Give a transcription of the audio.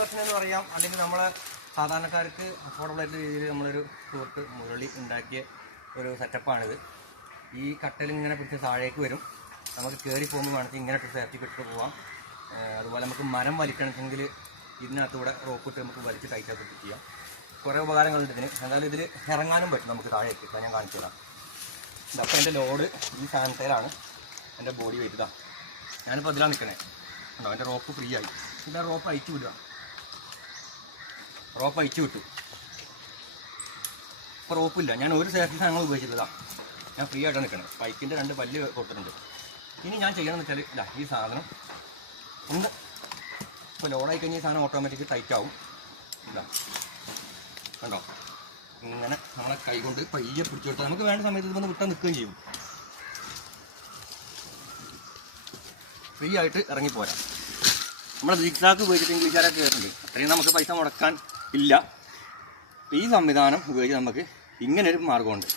Version എന്ന് പറയാം, അല്ലെങ്കിൽ നമ്മളെ സാധാരണക്കാർക്ക് അഫോർഡബിൾ ആയിട്ടുള്ള രീതിയിൽ നമ്മളൊരു ടൂർട്ട് മുരളി ഉണ്ടാക്കിയ ഒരു സെറ്റപ്പാണിത്. ഈ കട്ടൽ ഇങ്ങനെ പിടിച്ച് താഴേക്ക് വരും. നമുക്ക് കയറി പോകുമ്പോൾ വേണമെങ്കിൽ ഇങ്ങനെ സേഫ്റ്റി കിട്ടിട്ട് പോവാം. അതുപോലെ നമുക്ക് മരം വലിക്കണമെങ്കിൽ ഇതിനകത്തൂടെ റോപ്പ് ഇട്ട് നമുക്ക് വലിച്ച് ടൈറ്റാക്കി ചെയ്യാം. കുറേ ഉപകാരങ്ങളുണ്ട് ഇതിന്. എന്തായാലും ഇതിൽ ഇറങ്ങാനും പറ്റും നമുക്ക് താഴേക്ക്. ഞാൻ കാണിച്ചു തരാം. ഇതപ്പോൾ എൻ്റെ ലോഡ് ഈ സാധനത്തിലാണ്. എൻ്റെ ബോഡി വെയിറ്റ് ഇതാ. ഞാനിപ്പോൾ അതിലാണ് നിൽക്കണേ. ഉണ്ടോ, എൻ്റെ റോപ്പ് ഫ്രീ ആയി. ഇതാ റോപ്പ് അയച്ചു വിടുക. റോപ്പ് അയച്ചു വിട്ടു. ഇപ്പോൾ റോപ്പില്ല. ഞാൻ ഒരു സേഫ്റ്റി സാധനങ്ങൾ ഉപയോഗിച്ചിട്ടില്ല. ഞാൻ ഫ്രീ ആയിട്ടാണ് നിൽക്കണത്. ബൈക്കിൻ്റെ 2 പല്ല് കൊടുത്തിട്ടുണ്ട്. ഇനി ഞാൻ ചെയ്യണമെന്ന് വെച്ചാൽ ഇല്ല, ഈ സാധനം ഒന്ന് ഇപ്പോൾ ലോഡായി കഴിഞ്ഞാൽ ഈ സാധനം ഓട്ടോമാറ്റിക് ടൈറ്റ് ആവും. ഇല്ല കണ്ടോ, ഇങ്ങനെ നമ്മളെ കൈ കൊണ്ട് പയ്യെ പിടിച്ചു കൊടുത്താൽ നമുക്ക് വേണ്ട സമയത്ത് ഇതൊന്ന് വിട്ടാൽ നിൽക്കുകയും ചെയ്യും. ഫ്രീ ആയിട്ട് ഇറങ്ങിപ്പോരാം. നമ്മൾ സിഗ്സാഗ് ഉപയോഗിച്ചിട്ട് ഇംഗ്ലീഷുകാരൊക്കെ കയറുന്നുണ്ട്. അത്രയും നമുക്ക് പൈസ മുടക്കാൻ ഇല്ല. ഈ സംവിധാനം ഉപയോഗിച്ച് നമുക്ക് ഇങ്ങനൊരു മാർഗമുണ്ട്.